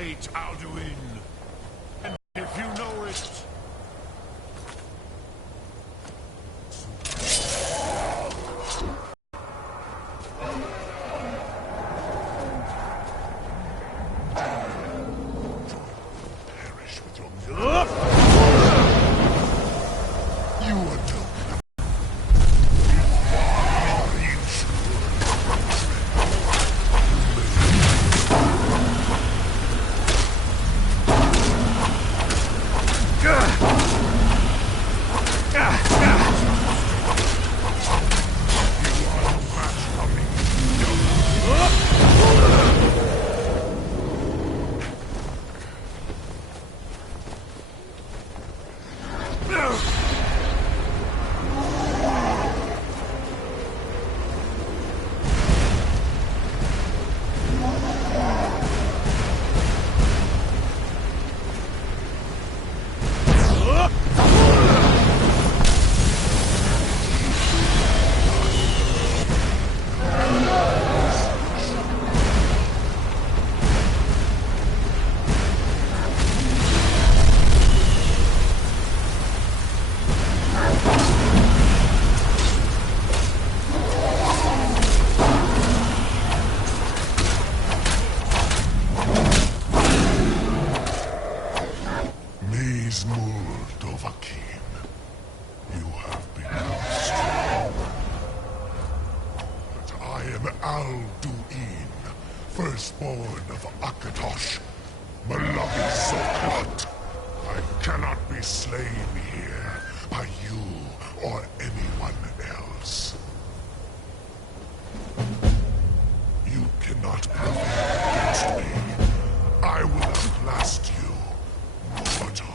hate Alduin. And if you know it... perish with your... You are doomed. You have become strong. But I am Alduin, firstborn of Akatosh, Malagis of Klut. I cannot be slain here by you or anyone else. You cannot prevail against me. I will outlast you, mortal.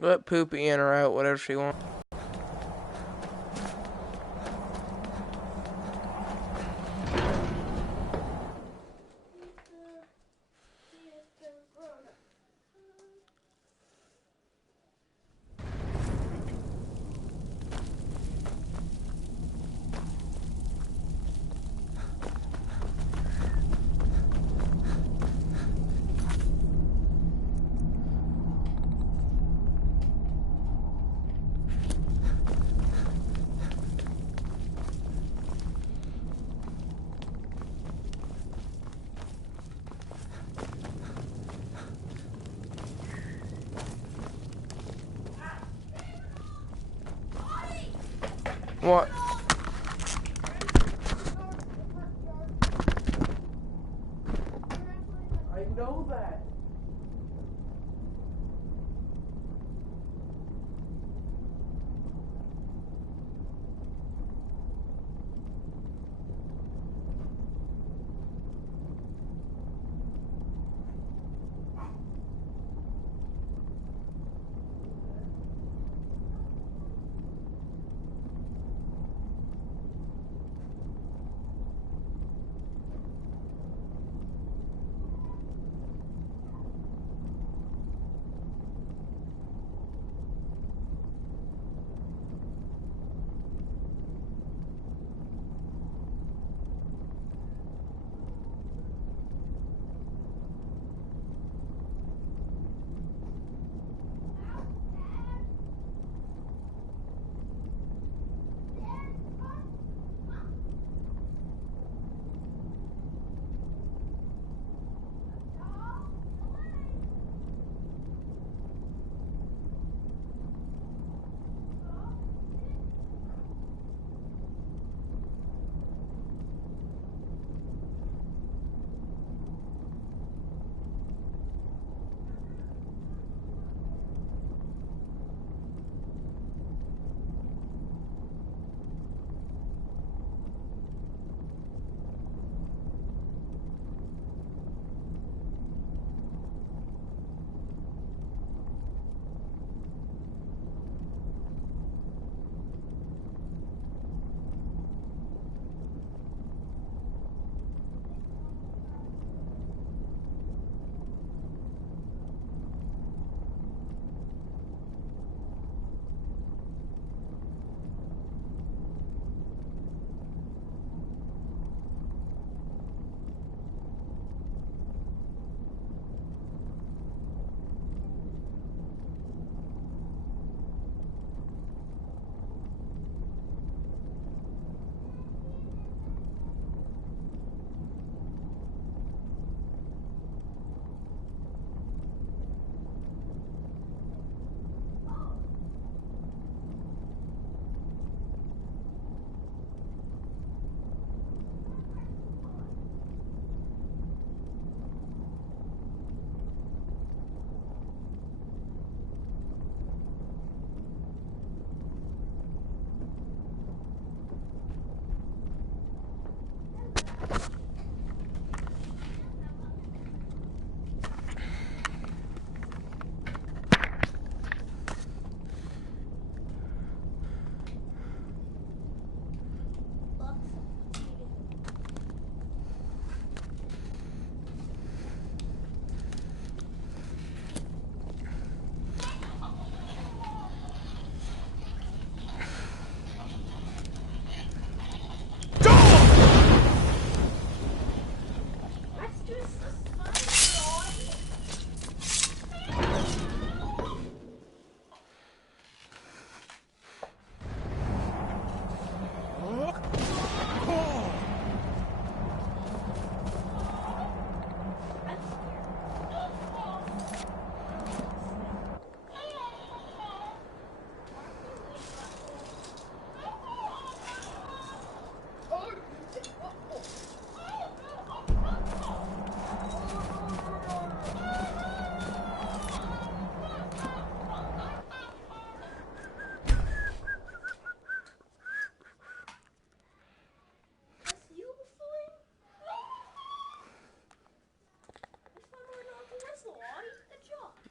Let Poopy in or out, whatever she wants. What? I know that.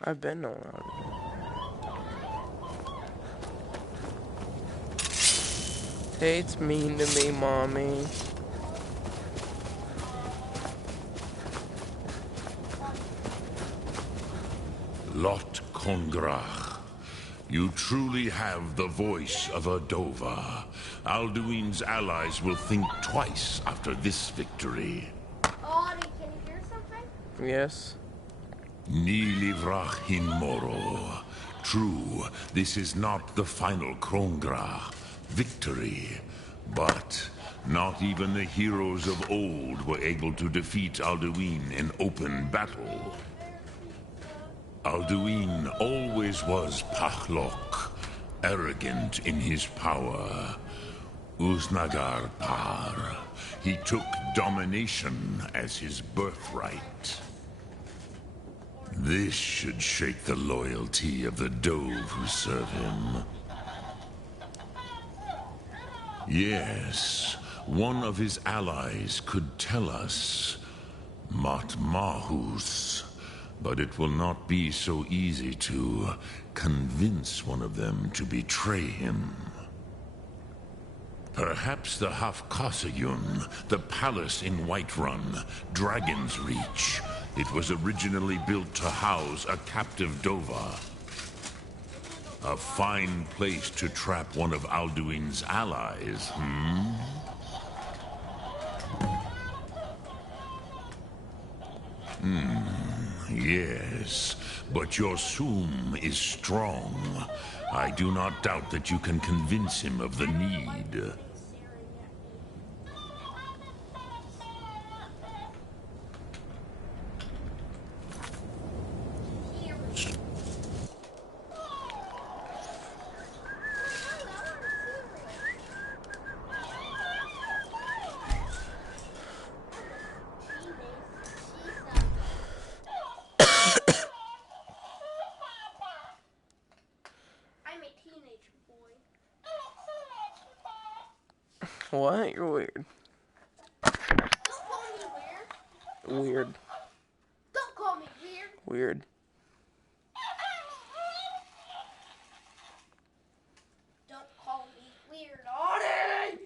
I've been knowing how to do it. Tate's mean to me, Mommy. Lot Kongrach, you truly have the voice of a Dova. Alduin's allies will think twice after this victory. Audie, can you hear something? Yes. Ni livrach hin moro. True, this is not the final Kongrach victory, but not even the heroes of old were able to defeat Alduin in open battle. Alduin always was Pachlok, arrogant in his power. Uznagar Par. He took domination as his birthright. This should shake the loyalty of the Dove who serve him. Yes, one of his allies could tell us Matmahus. But it will not be so easy to convince one of them to betray him. Perhaps the Hafkasayun, the palace in Whiterun, Dragon's Reach. It was originally built to house a captive Dova. A fine place to trap one of Alduin's allies, Yes, but your Sum is strong. I do not doubt that you can convince him of the need. What? You're weird. Don't call me weird. Weird. Don't call me weird. Weird. Don't call me weird, Audie!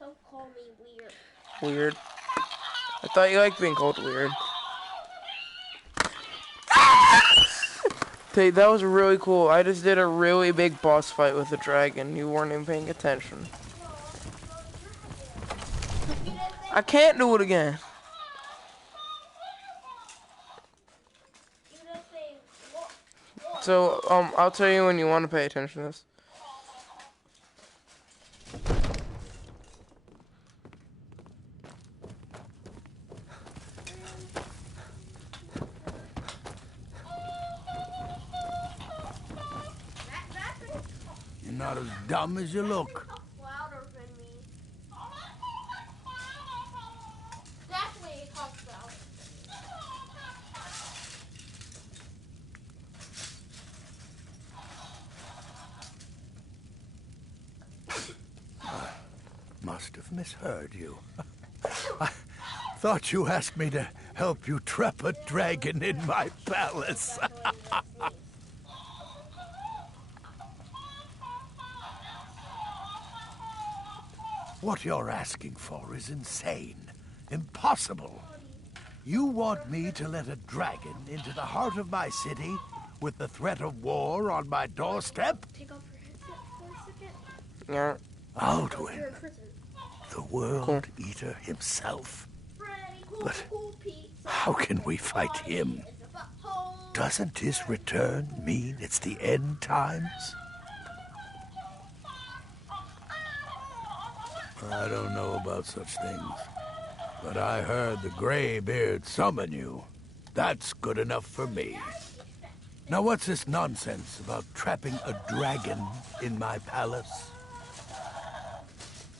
Don't call me weird. Weird. I thought you liked being called weird. Tate, that was really cool. I just did a really big boss fight with a dragon. You weren't even paying attention. I can't do it again. So, I'll tell you when you want to pay attention to this. You're not as dumb as you look. Louder than me. That's what he talks about. Must have misheard you. I thought you asked me to help you trap a dragon in my palace. What you're asking for is insane. Impossible. You want me to let a dragon into the heart of my city with the threat of war on my doorstep? Take off your headset for a second. Yeah. Alduin, You're in prison. the world eater himself. Freddy, But pizza. how can we fight him? It's a butthole. Doesn't his return mean it's the end times? I don't know about such things, but I heard the Greybeard summon you. That's good enough for me. Now what's this nonsense about trapping a dragon in my palace?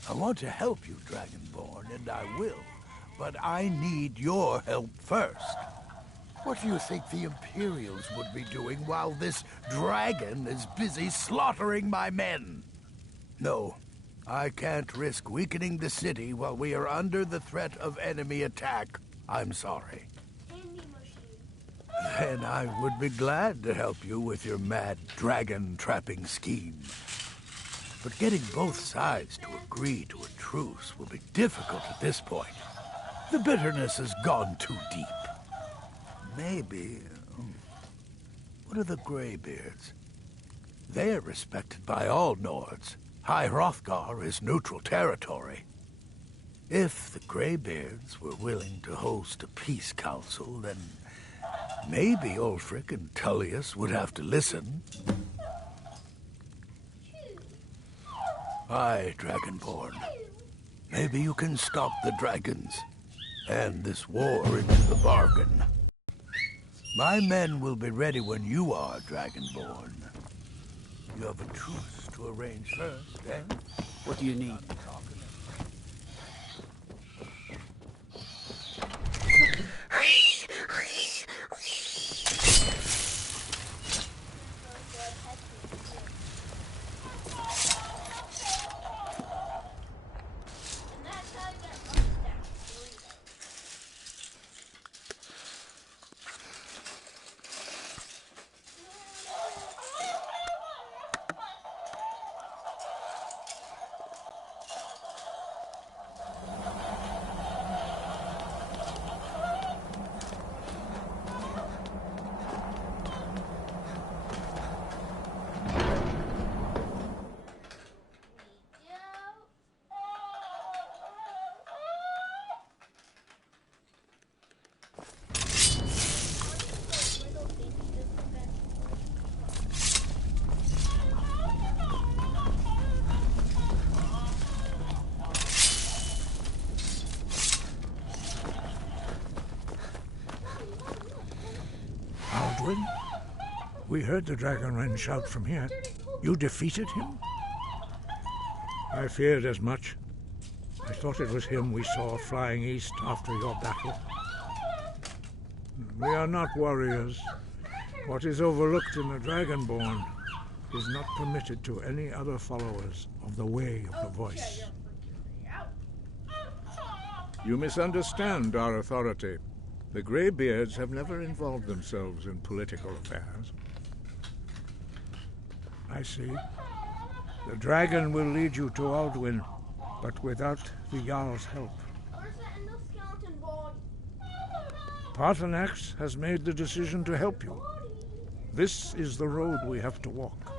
I want to help you, Dragonborn, and I will, but I need your help first. What do you think the Imperials would be doing while this dragon is busy slaughtering my men? No, I can't risk weakening the city while we are under the threat of enemy attack. I'm sorry. Candy machine. Then I would be glad to help you with your mad dragon trapping scheme. But getting both sides to agree to a truce will be difficult at this point. The bitterness has gone too deep. Maybe... what are the Greybeards? They're respected by all Nords. High Hrothgar is neutral territory. If the Greybeards were willing to host a peace council, then maybe Ulfric and Tullius would have to listen. Aye, Dragonborn. Maybe you can stop the dragons, and this war into the bargain. My men will be ready when you are, Dragonborn. You have a truce to arrange first, eh? What do you need? And that's how you get up down. Aldwin? We heard the Dragonren shout from here. You defeated him? I feared as much. I thought it was him we saw flying east after your battle. We are not warriors. What is overlooked in the Dragonborn is not permitted to any other followers of the Way of the Voice. You misunderstand our authority. The Greybeards have never involved themselves in political affairs. I see. The dragon will lead you to Aldwin, but without the Jarl's help. Where's that endoskeleton body? Paarthurnax has made the decision to help you. This is the road we have to walk.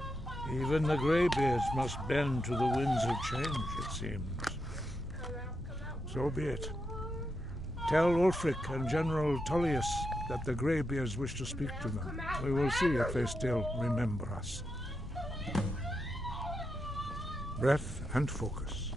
Even the Greybeards must bend to the winds of change, it seems. So be it. Tell Ulfric and General Tullius that the Greybeards wish to speak to them. We will see if they still remember us. Breath and focus.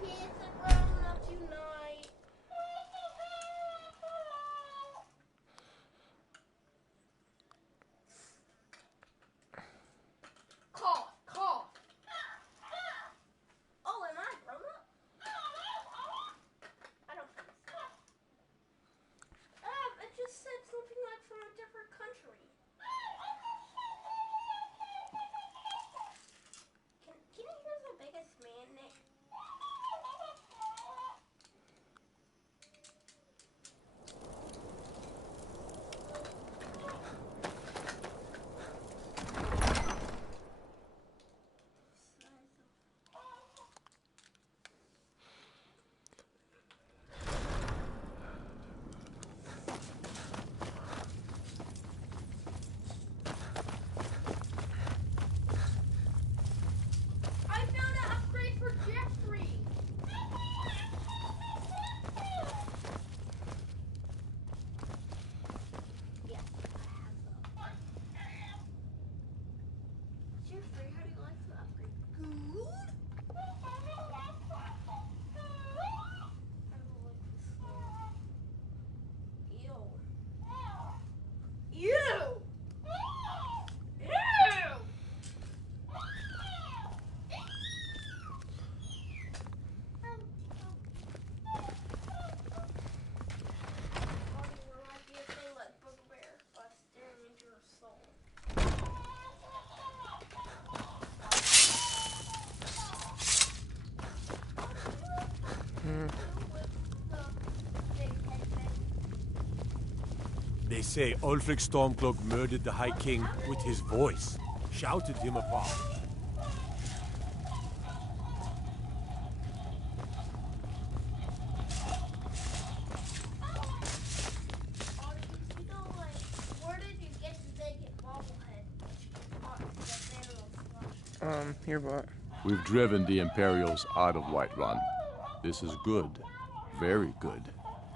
It's a grown-up, you know. They say Ulfric Stormcloak murdered the High King with his voice, shouted him apart. You know, like, where did you get to make it bobblehead? Here, bot. We've driven the Imperials out of Whiterun. This is good. Very good.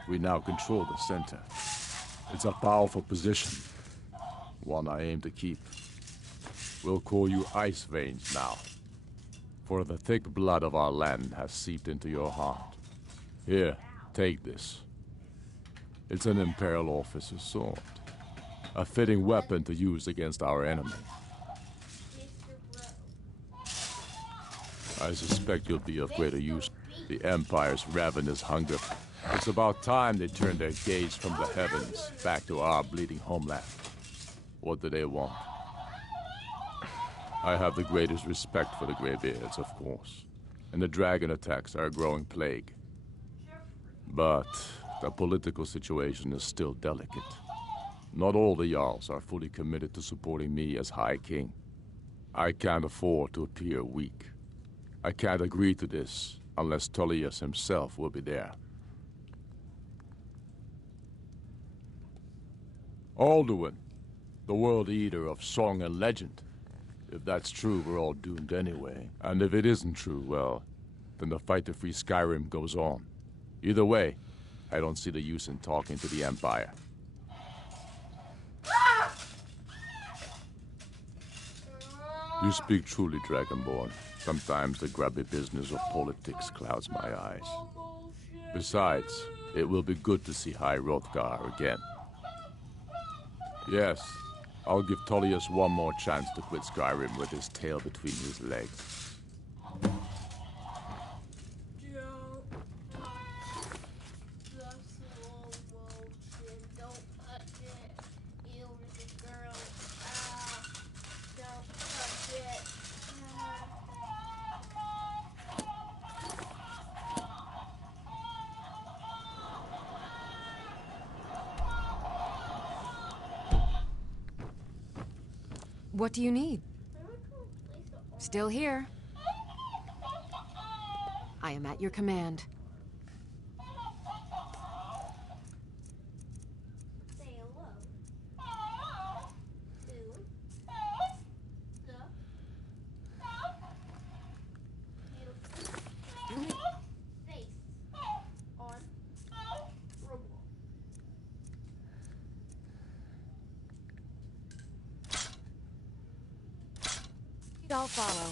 We now control the center. It's a powerful position. One I aim to keep. We'll call you Ice Veins now. For the thick blood of our land has seeped into your heart. Here, take this. It's an Imperial officer's sword. A fitting weapon to use against our enemy. I suspect you'll be of greater use. The Empire's ravenous hunger. It's about time they turned their gaze from the heavens back to our bleeding homeland. What do they want? I have the greatest respect for the Greybeards, of course. And the dragon attacks are a growing plague. But the political situation is still delicate. Not all the Jarls are fully committed to supporting me as High King. I can't afford to appear weak. I can't agree to this unless Tullius himself will be there. Alduin, the World Eater of song and legend. If that's true, we're all doomed anyway. And if it isn't true, well, then the fight to free Skyrim goes on. Either way, I don't see the use in talking to the Empire. You speak truly, Dragonborn. Sometimes the grubby business of politics clouds my eyes. Besides, it will be good to see High Hrothgar again. Yes, I'll give Tullius one more chance to quit Skyrim with his tail between his legs. What do you need? Still here. I am at your command. Say hello to the beautiful face on Roblox. I'll follow.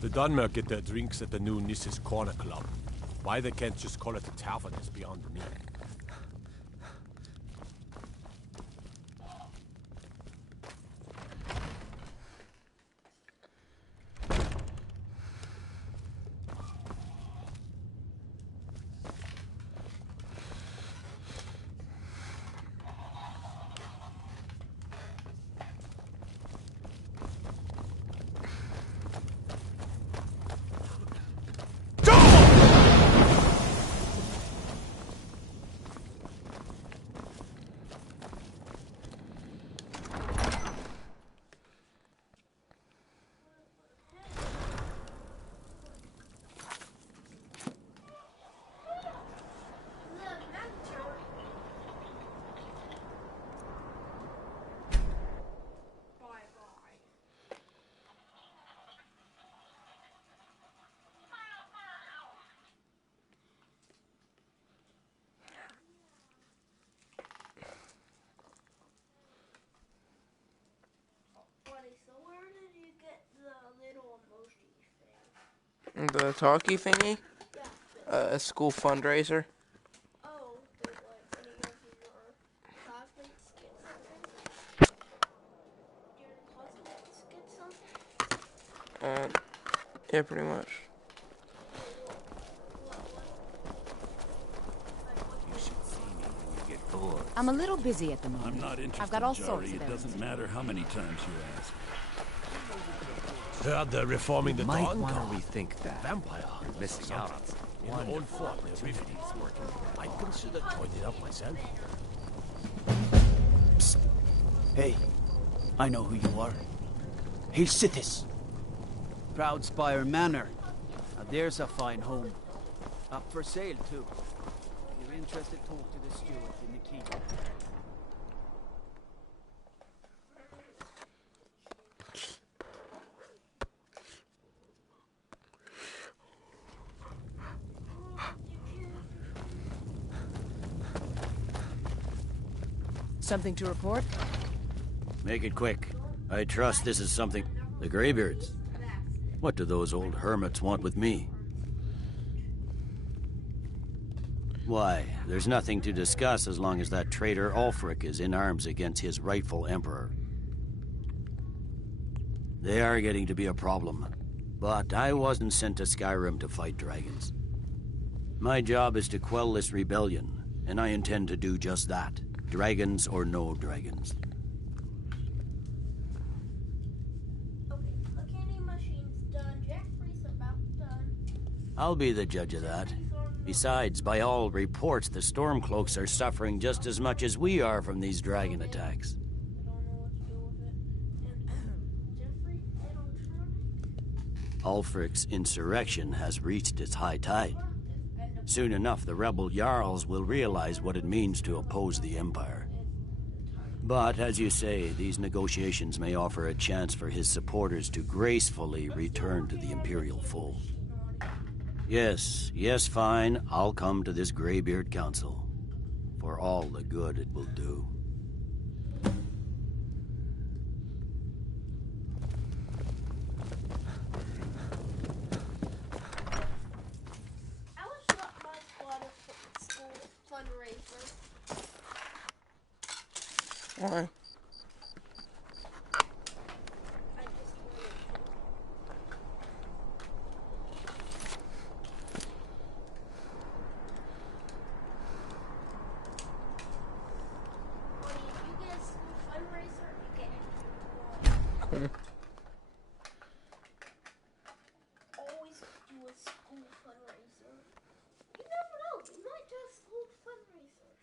The Dunmerketer drinks at the new Nissa's Corner Club. Why they can't just call it a tavern is beyond me. The talkie thingy? A school fundraiser. Oh, but like any of your classmates get something? Your classmates get something? Yeah, pretty much. You should see me when you get bored. I'm a little busy at the moment. I'm not interested, I've got all Jari. sorts of It errands. doesn't matter how many times you ask. Heard they're reforming the Might Dawn want Guard. to rethink that. Vampire. You're missing out on something. in my own fort near Rivendell's working. I'd consider joining up myself. Psst. Hey, I know who you are. Hail Sithis. Proudspire Manor. Now there's a fine home. Up for sale, too. If you're interested, talk to the steward in the keep. Something to report? Make it quick. I trust this is something... The Greybeards. What do those old hermits want with me? Why, there's nothing to discuss as long as that traitor Ulfric is in arms against his rightful emperor. They are getting to be a problem. But I wasn't sent to Skyrim to fight dragons. My job is to quell this rebellion, and I intend to do just that. Dragons or no dragons. Okay, the candy machine's done. Jeffrey's about done. I'll be the judge of that. Besides, by all reports, the Stormcloaks are suffering just as much as we are from these dragon attacks. I don't know what to do with it. And Jeffrey, I don't know. Ulfric's insurrection has reached its high tide. Soon enough, the rebel Jarls will realize what it means to oppose the Empire. But, as you say, these negotiations may offer a chance for his supporters to gracefully return to the Imperial fold. Yes, fine, I'll come to this Greybeard Council. For all the good it will do. Why? Always do a school fundraiser. You never know, you might do a school fundraiser.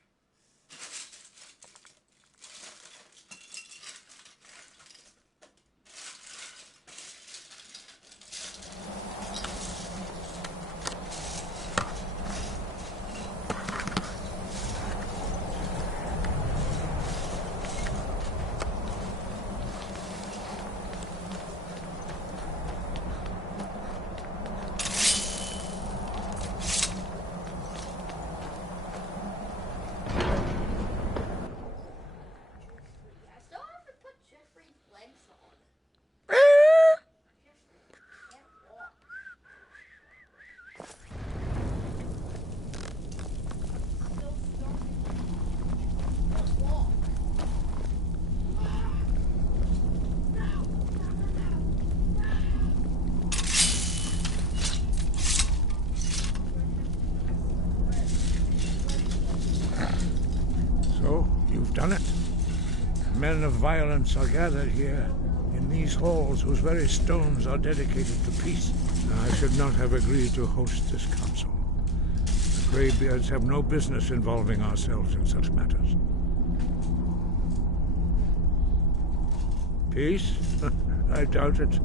Done it. Men of violence are gathered here, in these halls whose very stones are dedicated to peace. I should not have agreed to host this council. The Greybeards have no business involving ourselves in such matters. Peace? I doubt it.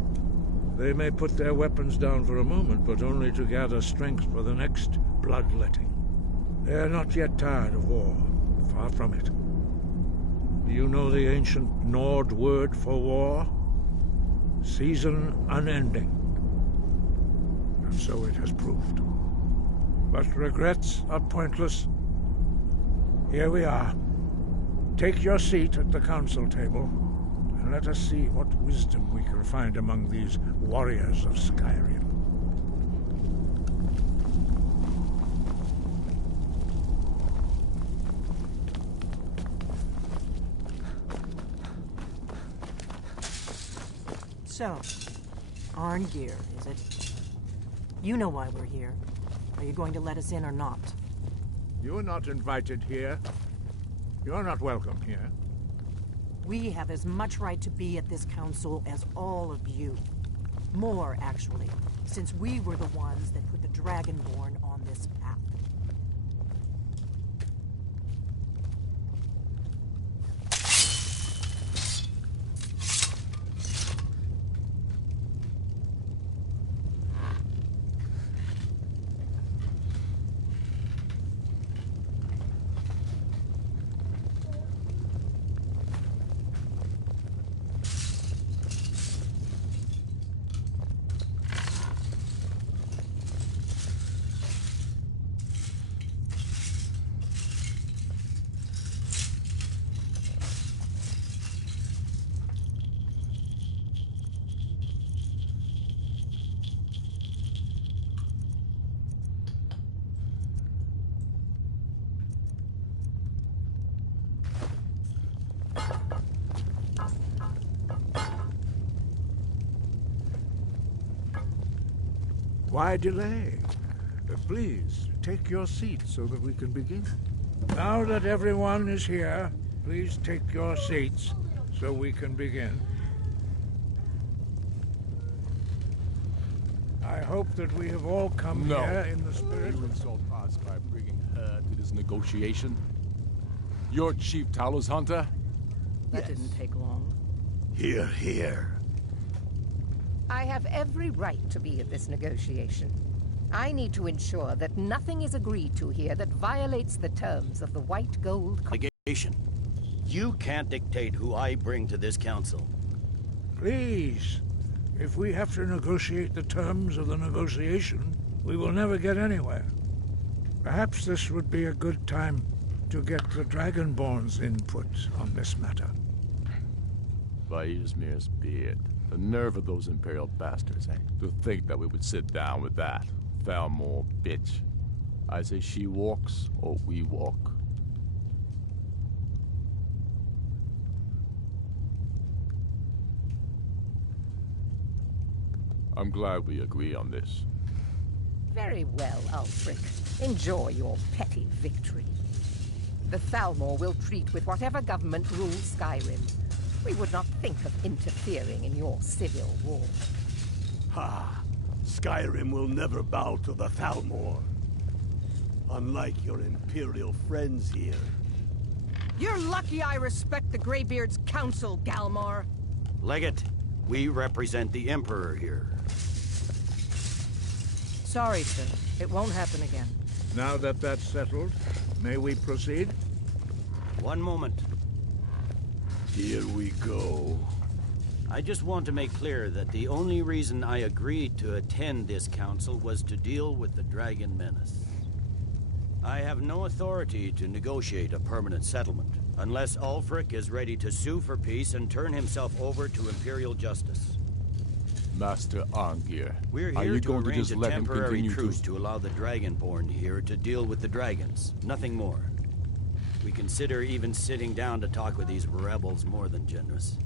They may put their weapons down for a moment, but only to gather strength for the next bloodletting. They are not yet tired of war. Far from it. Do you know the ancient Nord word for war? Season unending. And so it has proved. But regrets are pointless. Here we are. Take your seat at the council table, and let us see what wisdom we can find among these warriors of Skyrim. So, Arngeir, is it? You know why we're here. Are you going to let us in or not? You are not invited here. You are not welcome here. We have as much right to be at this council as all of you. More, actually, since we were the ones that put the Dragonborn on this Why delay? Please, take your seat so that we can begin. Now that everyone is here, please take your seats so we can begin. I hope that we have all come here in the spirit You insult us by bringing her to this negotiation? You're Chief Talos Hunter? That didn't take long. Hear, hear. I have every right to be at this negotiation. I need to ensure that nothing is agreed to here that violates the terms of the White Gold Negation. You can't dictate who I bring to this council. Please, if we have to negotiate the terms of the negotiation, we will never get anywhere. Perhaps this would be a good time to get the Dragonborn's input on this matter. By Izmir's beard. The nerve of those Imperial bastards, eh? To think that we would sit down with that. Thalmor bitch. I say she walks, or we walk. I'm glad we agree on this. Very well, Ulfric. Enjoy your petty victory. The Thalmor will treat with whatever government rules Skyrim. We would not think of interfering in your civil war. Ha! Skyrim will never bow to the Thalmor. Unlike your Imperial friends here. You're lucky I respect the Greybeard's counsel, Galmar. Legate, we represent the Emperor here. Sorry, sir. It won't happen again. Now that that's settled, may we proceed? One moment. Here we go. I just want to make clear that the only reason I agreed to attend this council was to deal with the Dragon Menace. I have no authority to negotiate a permanent settlement, unless Ulfric is ready to sue for peace and turn himself over to Imperial justice. Master Arngir, We're are here you to going to arrange just a let him temporary continue truce to allow the Dragonborn here to deal with the dragons. Nothing more. We consider even sitting down to talk with these rebels more than generous.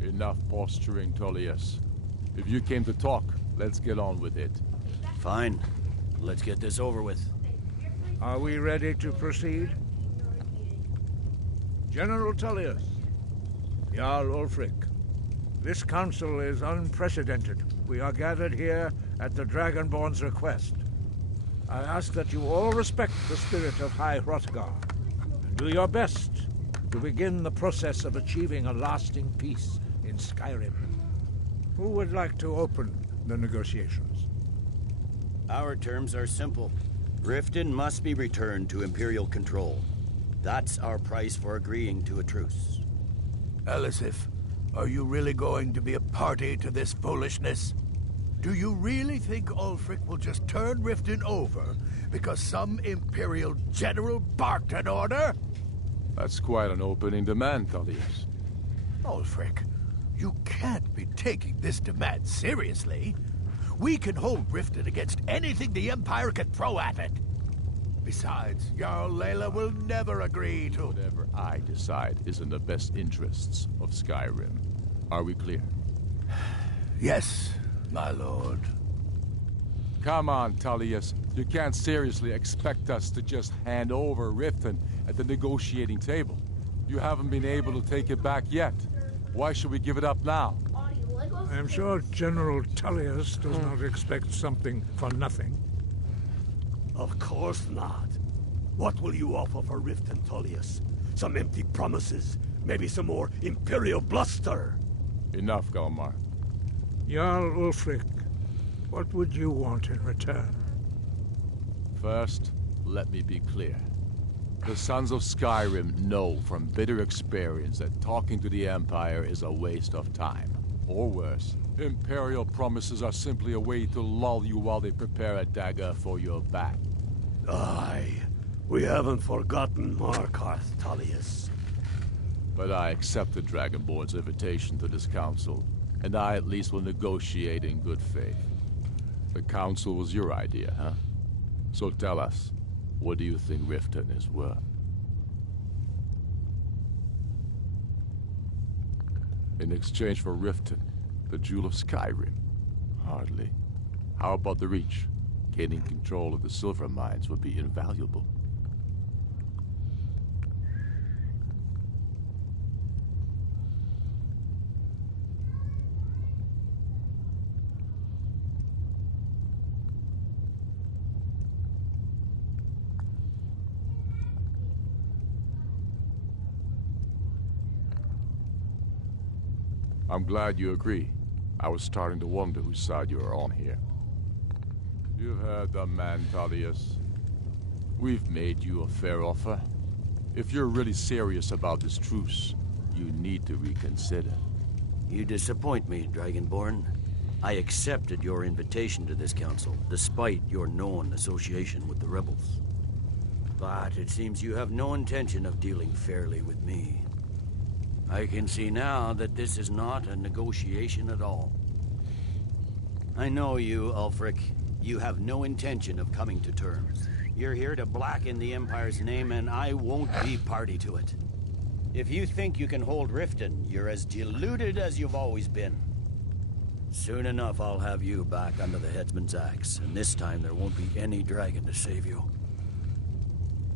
Enough posturing, Tullius. If you came to talk, let's get on with it. Fine. Let's get this over with. Are we ready to proceed? General Tullius, Jarl Ulfric, this council is unprecedented. We are gathered here at the Dragonborn's request. I ask that you all respect the spirit of High Hrothgar and do your best to begin the process of achieving a lasting peace in Skyrim. Who would like to open the negotiations? Our terms are simple. Riften must be returned to Imperial control. That's our price for agreeing to a truce. Elisif, are you really going to be a party to this foolishness? Do you really think Ulfric will just turn Riften over because some Imperial general barked an order? That's quite an opening demand, Tullius. Ulfric, you can't be taking this demand seriously. We can hold Riften against anything the Empire can throw at it. Besides, Jarl Layla will never agree to... Whatever I decide is in the best interests of Skyrim. Are we clear? Yes, my lord. Come on, Tullius. You can't seriously expect us to just hand over Riften at the negotiating table. You haven't been able to take it back yet. Why should we give it up now? I am sure General Tullius does not expect something for nothing. Of course not. What will you offer for Riften, Tullius? Some empty promises? Maybe some more Imperial bluster? Enough, Galmar. Jarl Ulfric, what would you want in return? First, let me be clear. The Sons of Skyrim know from bitter experience that talking to the Empire is a waste of time. Or worse, Imperial promises are simply a way to lull you while they prepare a dagger for your back. Aye, we haven't forgotten Markarth, Tullius. But I accept the Dragonborn's invitation to this council, and I at least will negotiate in good faith. The council was your idea, huh? So tell us, what do you think Riften is worth? In exchange for Riften, the Jewel of Skyrim? Hardly. How about the Reach? Gaining control of the silver mines would be invaluable. I'm glad you agree. I was starting to wonder whose side you are on here. You've heard the man, Tullius. We've made you a fair offer. If you're really serious about this truce, you need to reconsider. You disappoint me, Dragonborn. I accepted your invitation to this council, despite your known association with the rebels. But it seems you have no intention of dealing fairly with me. I can see now that this is not a negotiation at all. I know you, Ulfric. You have no intention of coming to terms. You're here to blacken the Empire's name, and I won't be party to it. If you think you can hold Riften, you're as deluded as you've always been. Soon enough, I'll have you back under the headsman's axe, and this time there won't be any dragon to save you.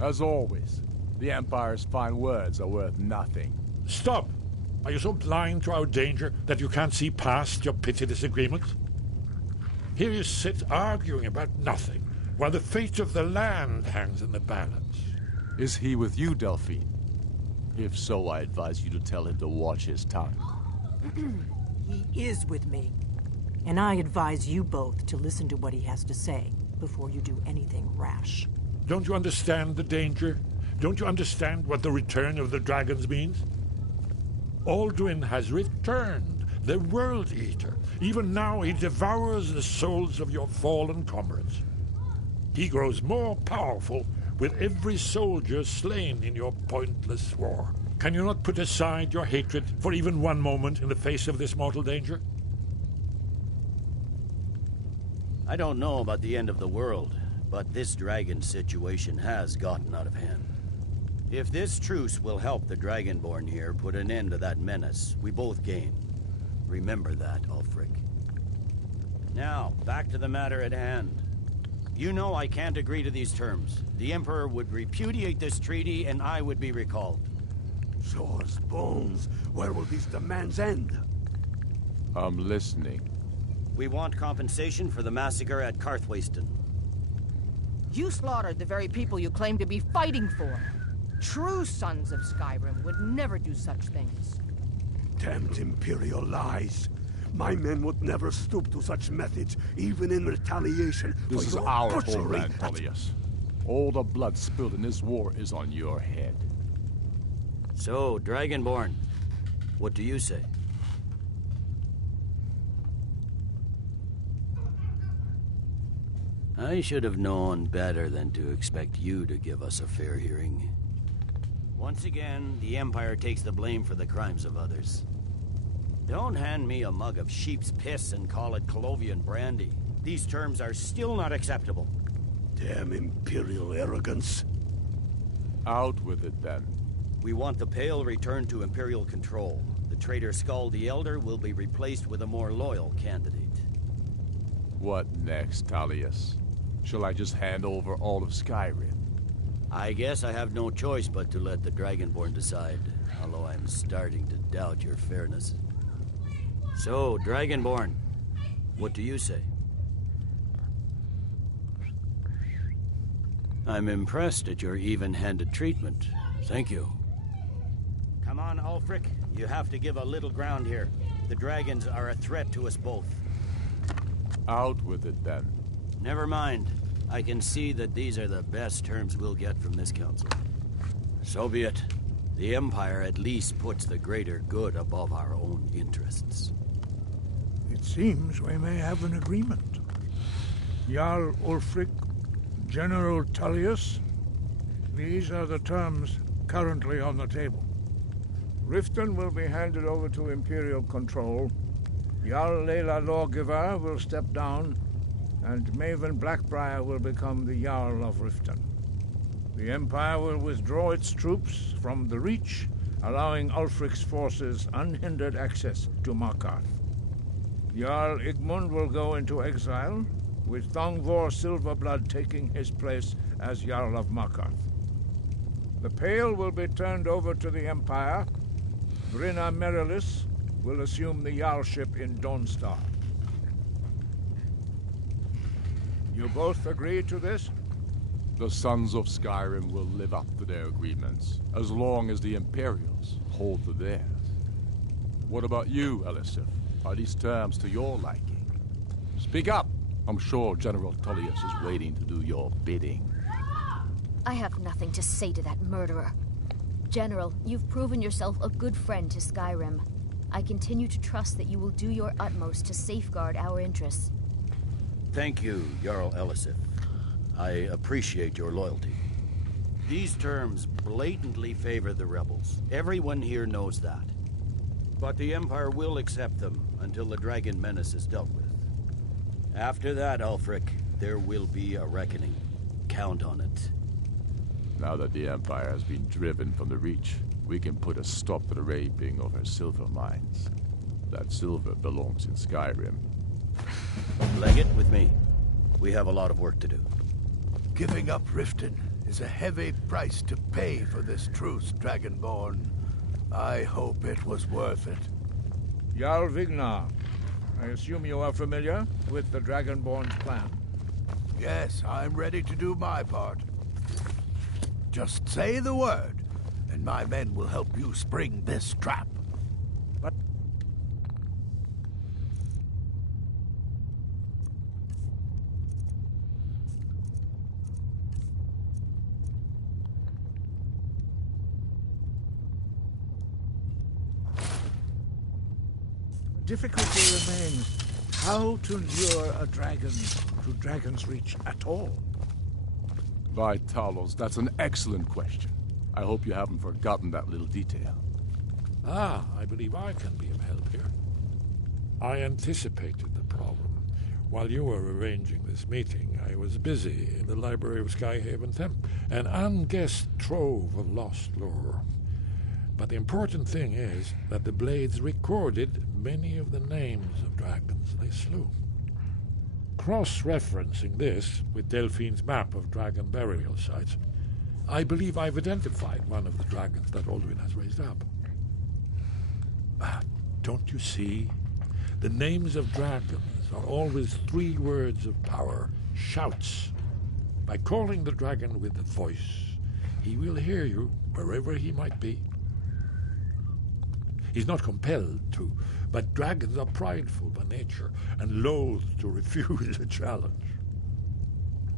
As always, the Empire's fine words are worth nothing. Stop! Are you so blind to our danger that you can't see past your petty disagreement? Here you sit arguing about nothing, while the fate of the land hangs in the balance. Is he with you, Delphine? If so, I advise you to tell him to watch his tongue. He is with me. And I advise you both to listen to what he has to say before you do anything rash. Don't you understand the danger? Don't you understand what the return of the dragons means? Alduin has returned, the World Eater. Even now he devours the souls of your fallen comrades. He grows more powerful with every soldier slain in your pointless war. Can you not put aside your hatred for even one moment in the face of this mortal danger? I don't know about the end of the world, but this dragon situation has gotten out of hand. If this truce will help the Dragonborn here put an end to that menace, we both gain. Remember that, Ulfric. Now, back to the matter at hand. You know I can't agree to these terms. The Emperor would repudiate this treaty, and I would be recalled. Show us bones. Where will these demands end? I'm listening. We want compensation for the massacre at Karthwasten. You slaughtered the very people you claim to be fighting for. True sons of Skyrim would never do such things. Damned Imperial lies. My men would never stoop to such methods, even in retaliation. This is our homeland, Tullius. All the blood spilled in this war is on your head. So, Dragonborn, what do you say? I should have known better than to expect you to give us a fair hearing. Once again, the Empire takes the blame for the crimes of others. Don't hand me a mug of sheep's piss and call it Colovian brandy. These terms are still not acceptable. Damn Imperial arrogance. Out with it, then. We want the Pale returned to Imperial control. The traitor Skull the Elder will be replaced with a more loyal candidate. What next, Tullius? Shall I just hand over all of Skyrim? I guess I have no choice but to let the Dragonborn decide, although I'm starting to doubt your fairness. So, Dragonborn, what do you say? I'm impressed at your even-handed treatment. Thank you. Come on, Ulfric. You have to give a little ground here. The dragons are a threat to us both. Out with it, then. Never mind. I can see that these are the best terms we'll get from this council. So be it. The Empire at least puts the greater good above our own interests. It seems we may have an agreement. Jarl Ulfric, General Tullius, these are the terms currently on the table. Riften will be handed over to Imperial control. Jarl Layla Lawgiver will step down, and Maven Blackbriar will become the Jarl of Riften. The Empire will withdraw its troops from the Reach, allowing Ulfric's forces unhindered access to Markarth. Jarl Igmund will go into exile, with Thongvor Silverblood taking his place as Jarl of Markarth. The Pale will be turned over to the Empire. Brinna Merilis will assume the Jarlship in Dawnstar. You both agree to this? The Sons of Skyrim will live up to their agreements, as long as the Imperials hold to theirs. What about you, Elisif? Are these terms to your liking? Speak up! I'm sure General Tullius is waiting to do your bidding. I have nothing to say to that murderer. General, you've proven yourself a good friend to Skyrim. I continue to trust that you will do your utmost to safeguard our interests. Thank you, Jarl Elisif. I appreciate your loyalty. These terms blatantly favor the rebels. Everyone here knows that. But the Empire will accept them until the Dragon Menace is dealt with. After that, Ulfric, there will be a reckoning. Count on it. Now that the Empire has been driven from the Reach, we can put a stop to the raping of her silver mines. That silver belongs in Skyrim. Legate, with me. We have a lot of work to do. Giving up Riften is a heavy price to pay for this truce, Dragonborn. I hope it was worth it. Jarl Vignar, I assume you are familiar with the Dragonborn's plan? Yes, I'm ready to do my part. Just say the word, and my men will help you spring this trap. But difficulty remains how to lure a dragon to Dragon's Reach at all. By Talos, that's an excellent question. I hope you haven't forgotten that little detail. Ah, I believe I can be of help here. I anticipated the problem. While you were arranging this meeting, I was busy in the library of Skyhaven Temp, an unguessed trove of lost lore. But the important thing is that the Blades recorded many of the names of dragons they slew. Cross-referencing this with Delphine's map of dragon burial sites, I believe I've identified one of the dragons that Alduin has raised up. Don't you see? The names of dragons are always 3 words of power, shouts. By calling the dragon with the voice, he will hear you wherever he might be. He's not compelled to, but dragons are prideful by nature and loath to refuse a challenge.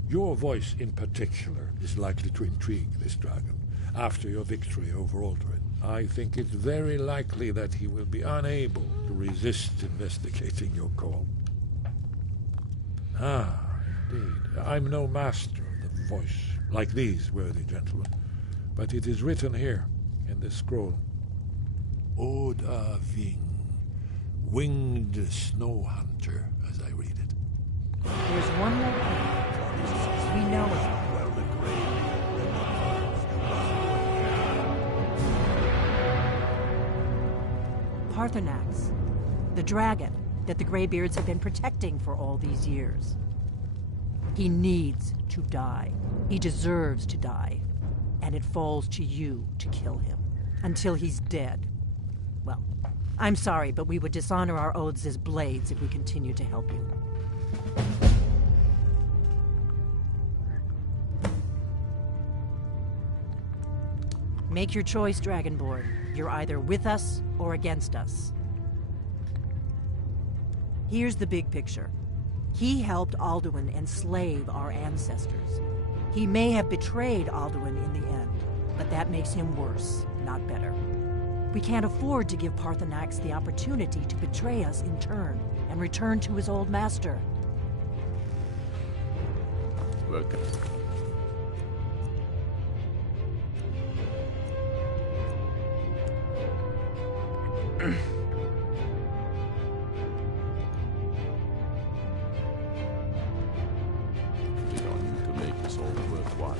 Your voice in particular is likely to intrigue this dragon after your victory over Alduin. I think it's very likely that he will be unable to resist investigating your call. Ah, indeed. I'm no master of the voice, like these worthy gentlemen, but it is written here in this scroll. Oda Ving, winged snow hunter, as I read it. There's one more thing. We know it. Parthenax, the dragon that the Greybeards have been protecting for all these years. He needs to die. He deserves to die. And it falls to you to kill him. Until he's dead. Well, I'm sorry, but we would dishonor our oaths as Blades if we continue to help you. Make your choice, Dragonborn. You're either with us or against us. Here's the big picture. He helped Alduin enslave our ancestors. He may have betrayed Alduin in the end, but that makes him worse, not better. We can't afford to give Parthenax the opportunity to betray us in turn and return to his old master. Welcome. To make this all worthwhile.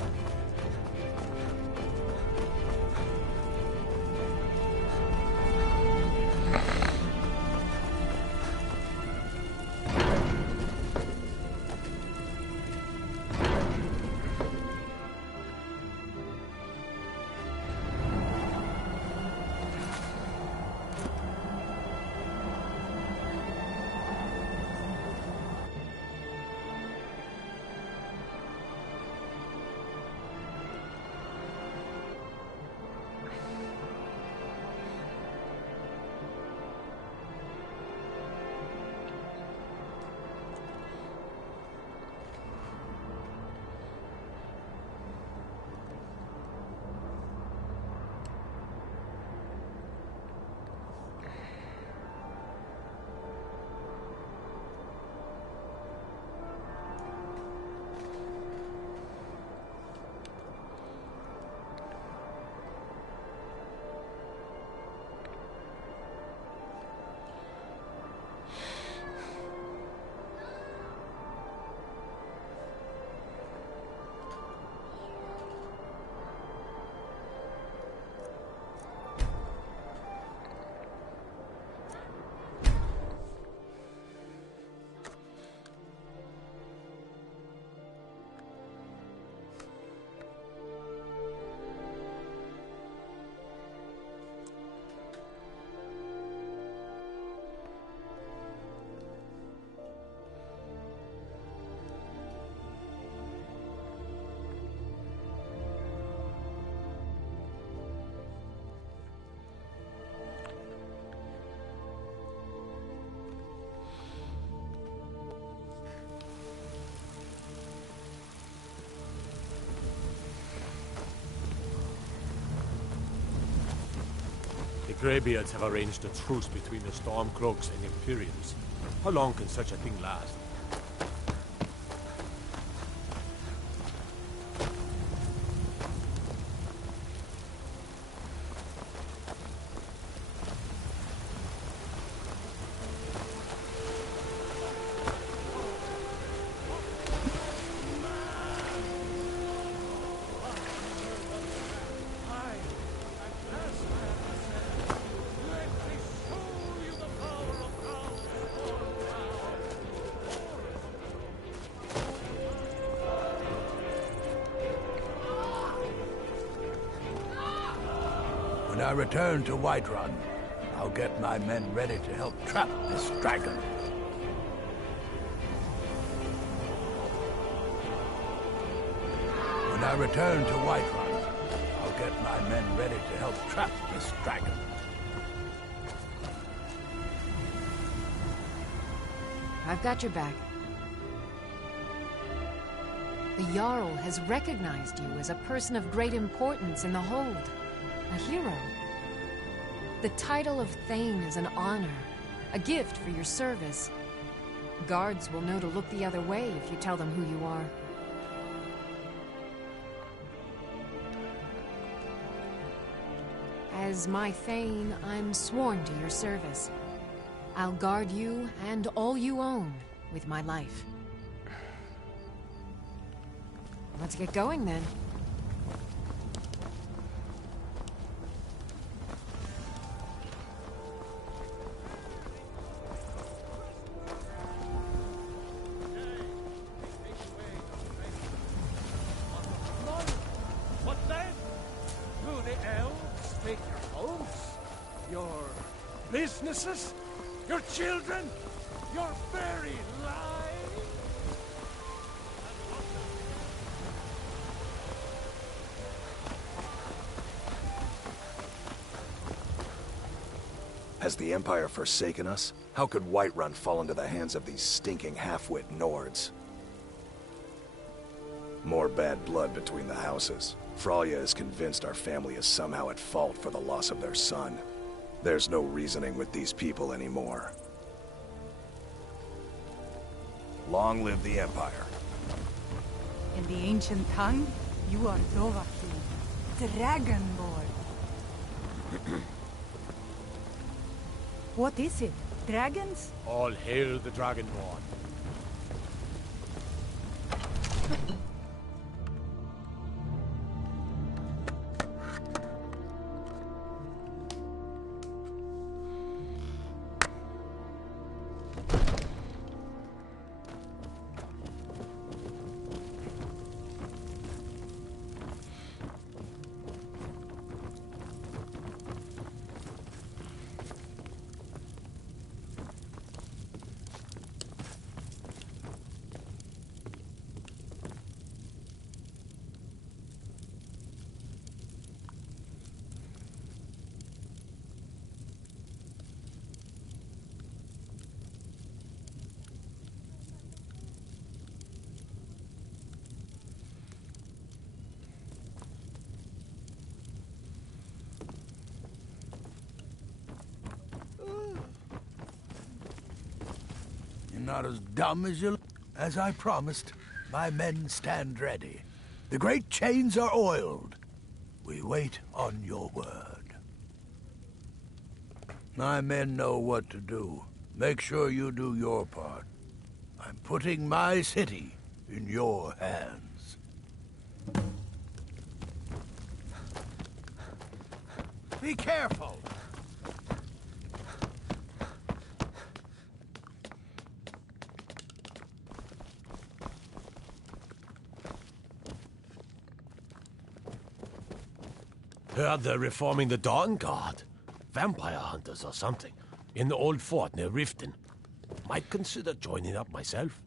Greybeards have arranged a truce between the Stormcloaks and Imperials. How long can such a thing last? When I return to Whiterun, I'll get my men ready to help trap this dragon. When I return to Whiterun, I'll get my men ready to help trap this dragon. I've got your back. The Jarl has recognized you as a person of great importance in the Hold. A hero. The title of Thane is an honor, a gift for your service. Guards will know to look the other way if you tell them who you are. As my Thane, I'm sworn to your service. I'll guard you and all you own with my life. Let's get going then. What then? Do the elves take your homes? Your businesses? Your children? Your very lives? Has the Empire forsaken us? How could Whiterun fall into the hands of these stinking half-wit Nords? More bad blood between the houses. Fralya is convinced our family is somehow at fault for the loss of their son. There's no reasoning with these people anymore. Long live the Empire. In the ancient tongue, you are Dovahkiin, Dragonborn. What is it? Dragons? All hail the Dragonborn. Not as dumb as you... As I promised, my men stand ready. The great chains are oiled. We wait on your word. My men know what to do. Make sure you do your part. I'm putting my city in your hands. Be careful! Heard they're reforming the Dawn Guard. Vampire hunters or something. In the old fort near Riften. Might consider joining up myself.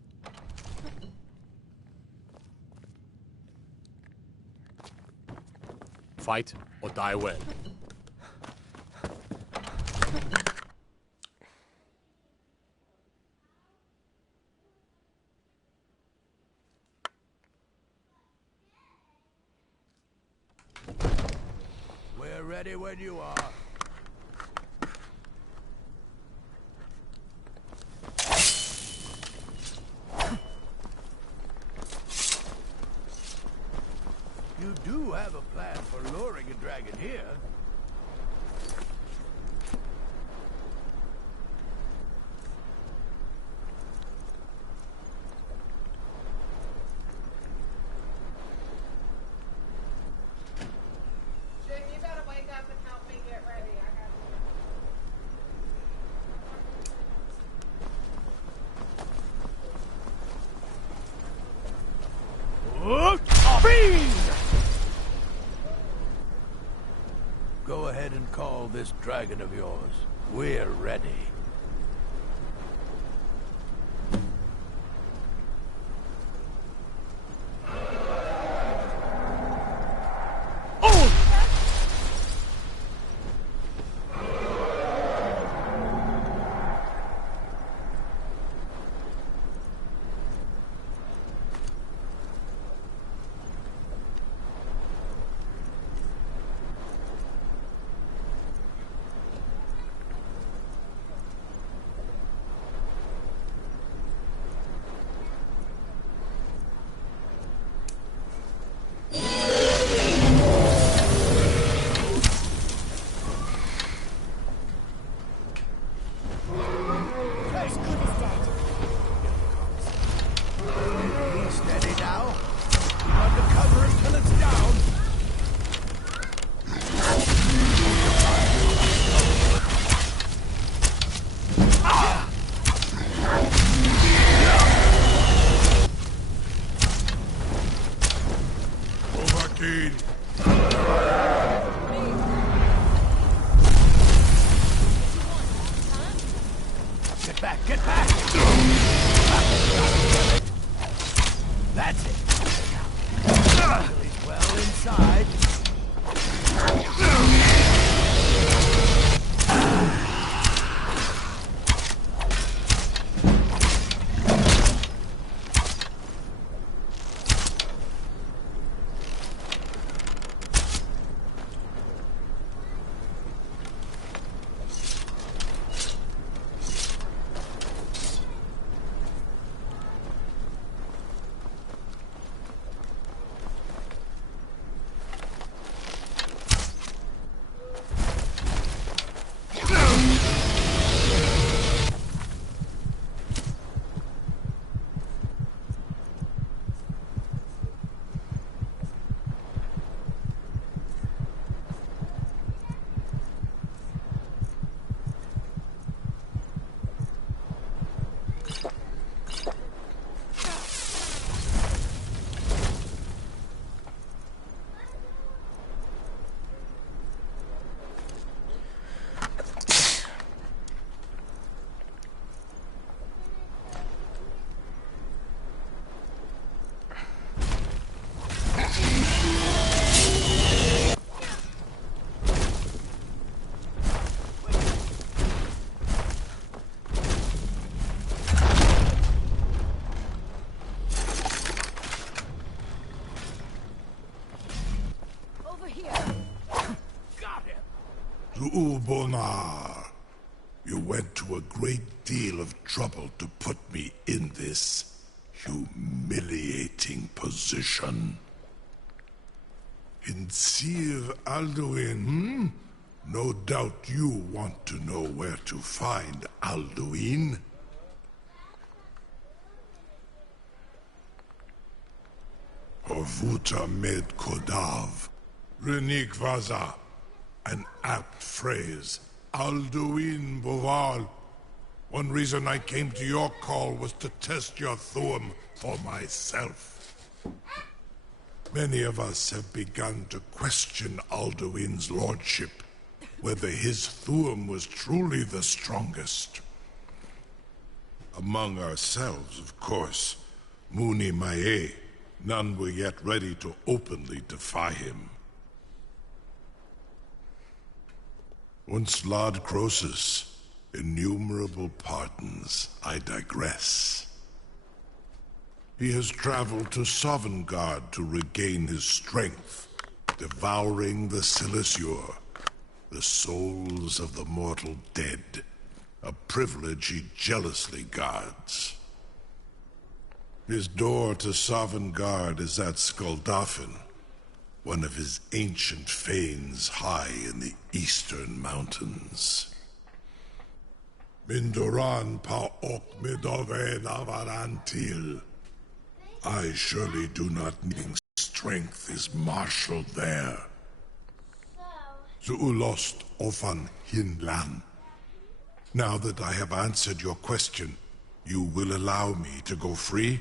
Fight or die well. We're ready when you are. do have a plan for luring a dragon here. Jim, you gotta wake up and help me get ready. I got Go ahead and call this dragon of yours. We're ready. Steady now. You want to cover it till it's down. Overkill. Get back, get back! That's it. He's well inside. Ubonar, you went to a great deal of trouble to put me in this humiliating position. In Sir Alduin, No doubt you want to know where to find Alduin. Horvuta med Kodav, Renik Vaza, an apt phrase. Alduin Boval. One reason I came to your call was to test your Thuum for myself. Many of us have begun to question Alduin's lordship, whether his Thuum was truly the strongest. Among ourselves, of course, Muni Mae, none were yet ready to openly defy him. Once Lord Croesus, innumerable pardons, I digress. He has traveled to Sovngarde to regain his strength, devouring the Silesur, the souls of the mortal dead, a privilege he jealously guards. His door to Sovngarde is at Skuldafn, one of his ancient fanes high in the eastern mountains. Mindoran pa ok midove navarantil. I surely do not need strength is marshaled there. Zuulost ofan hinlan. Now that I have answered your question, you will allow me to go free?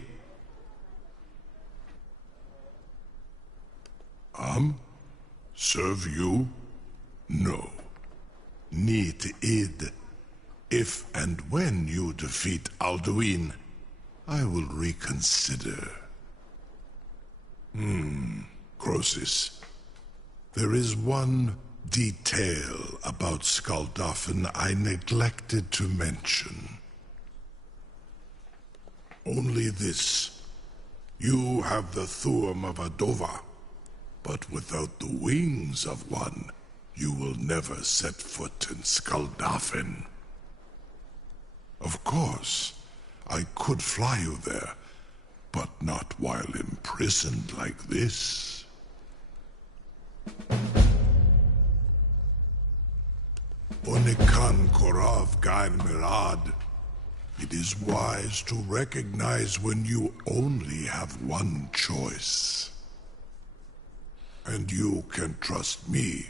Serve you? No. Need id. If and when you defeat Alduin, I will reconsider. Croesus. There is one detail about Skuldafn I neglected to mention. Only this. You have the thuum of a Dova, but without the wings of one, you will never set foot in Skuldafn. Of course, I could fly you there, but not while imprisoned like this. Onikan Korav Gain Mirad. It is wise to recognize when you only have one choice. And you can trust me.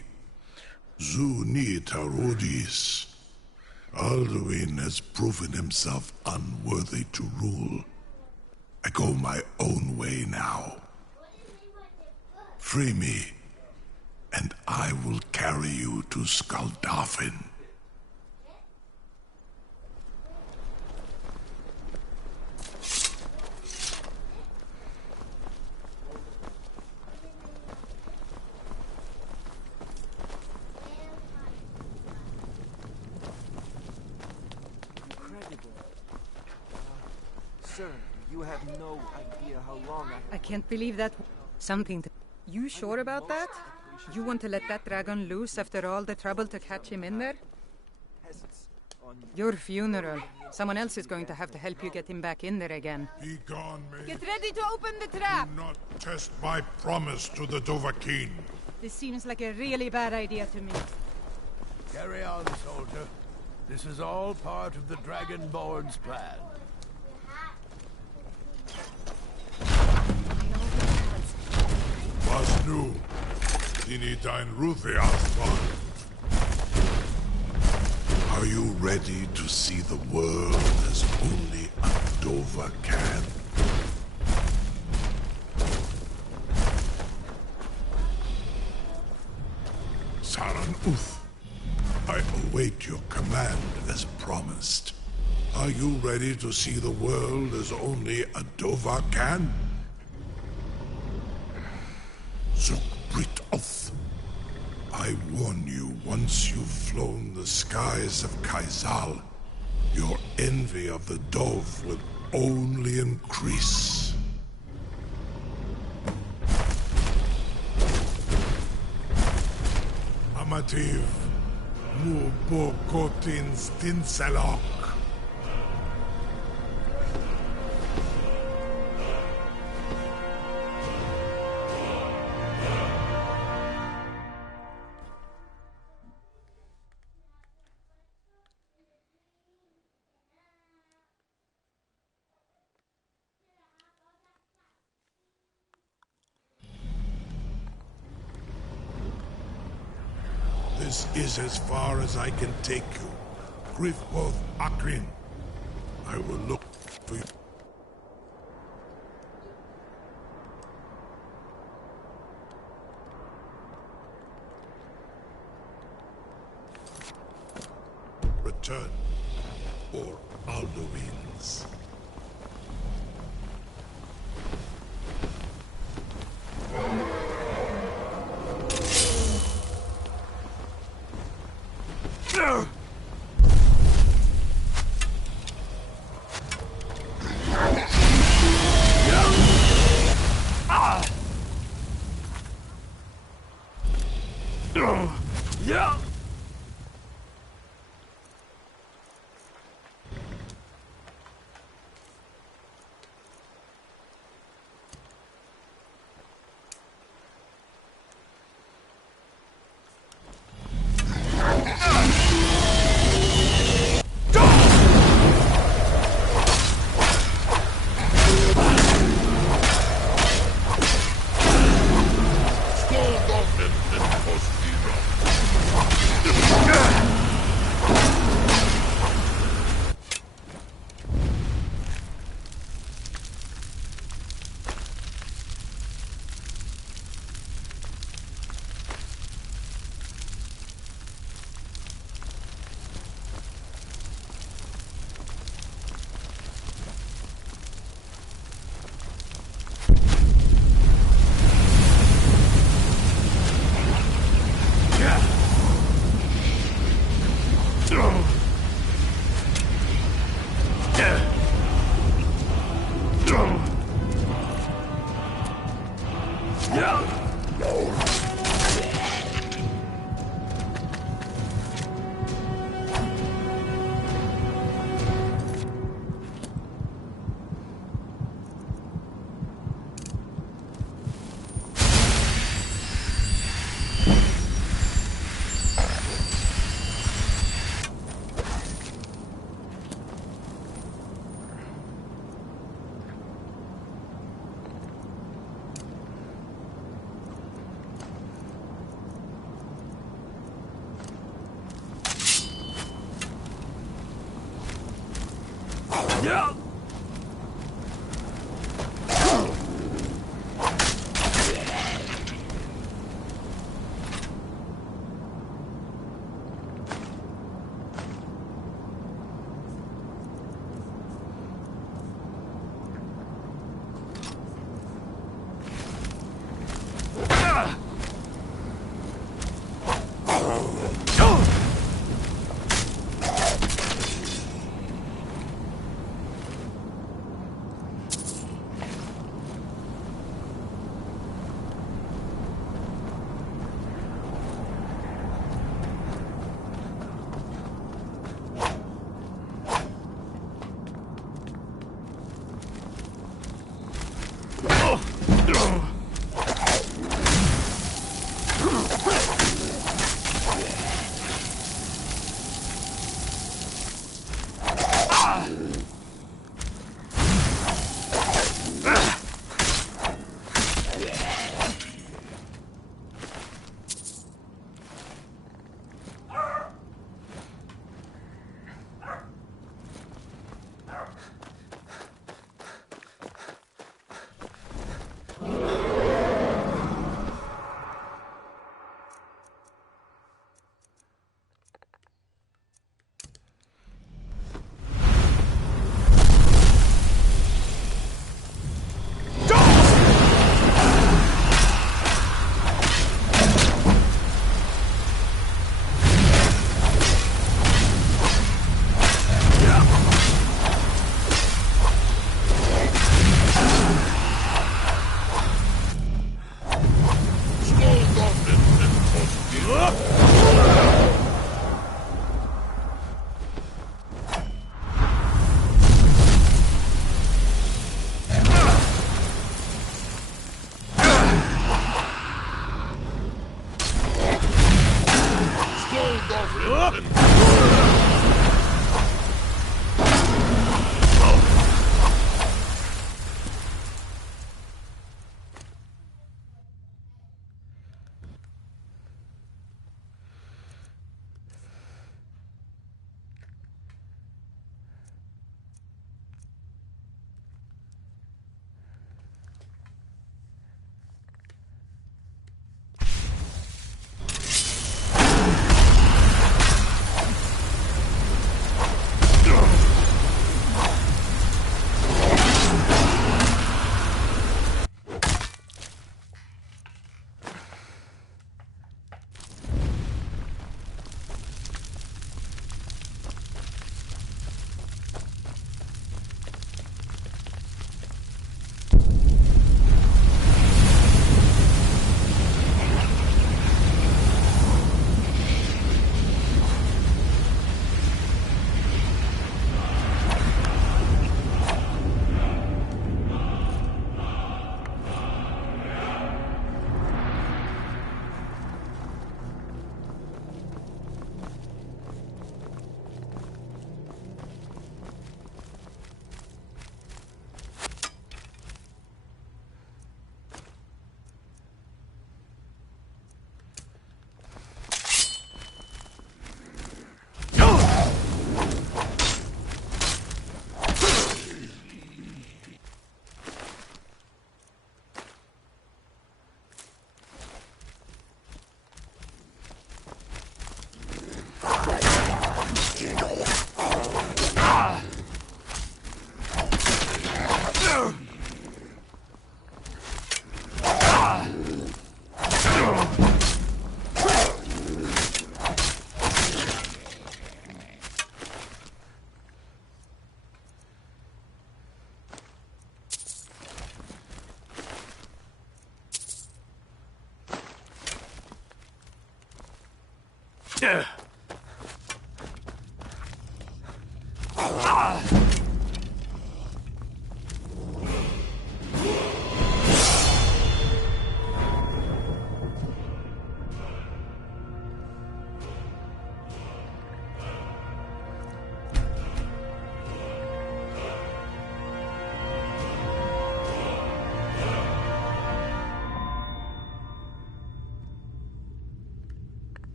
Zuni Tarudis. Alduin has proven himself unworthy to rule. I go my own way now. Free me, and I will carry you to Skuldafn. Sir, you have no idea how long I can't believe that. Something to... You sure about that? You want to let that dragon loose after all the trouble to catch him in there? Your funeral. Someone else is going to have to help you get him back in there again. Be gone, maid. Get ready to open the trap! Do not test my promise to the Dovahkiin. This seems like a really bad idea to me. Carry on, soldier. This is all part of the Dragonborn's plan. Was nu, dini dein Ruthiasvan. Are you ready to see the world as only a Dova can? Saran Uth, I await your command as promised. Are you ready to see the world as only a Dova can? Zukbrit Oth. I warn you, once you've flown the skies of Kaizal, your envy of the Dove will only increase. Amativ, Mubokotin Stinselok. This is as far as I can take you. Grifboth Akrin. I will look for you. Return, or Alduin's. Yeah.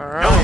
Alright.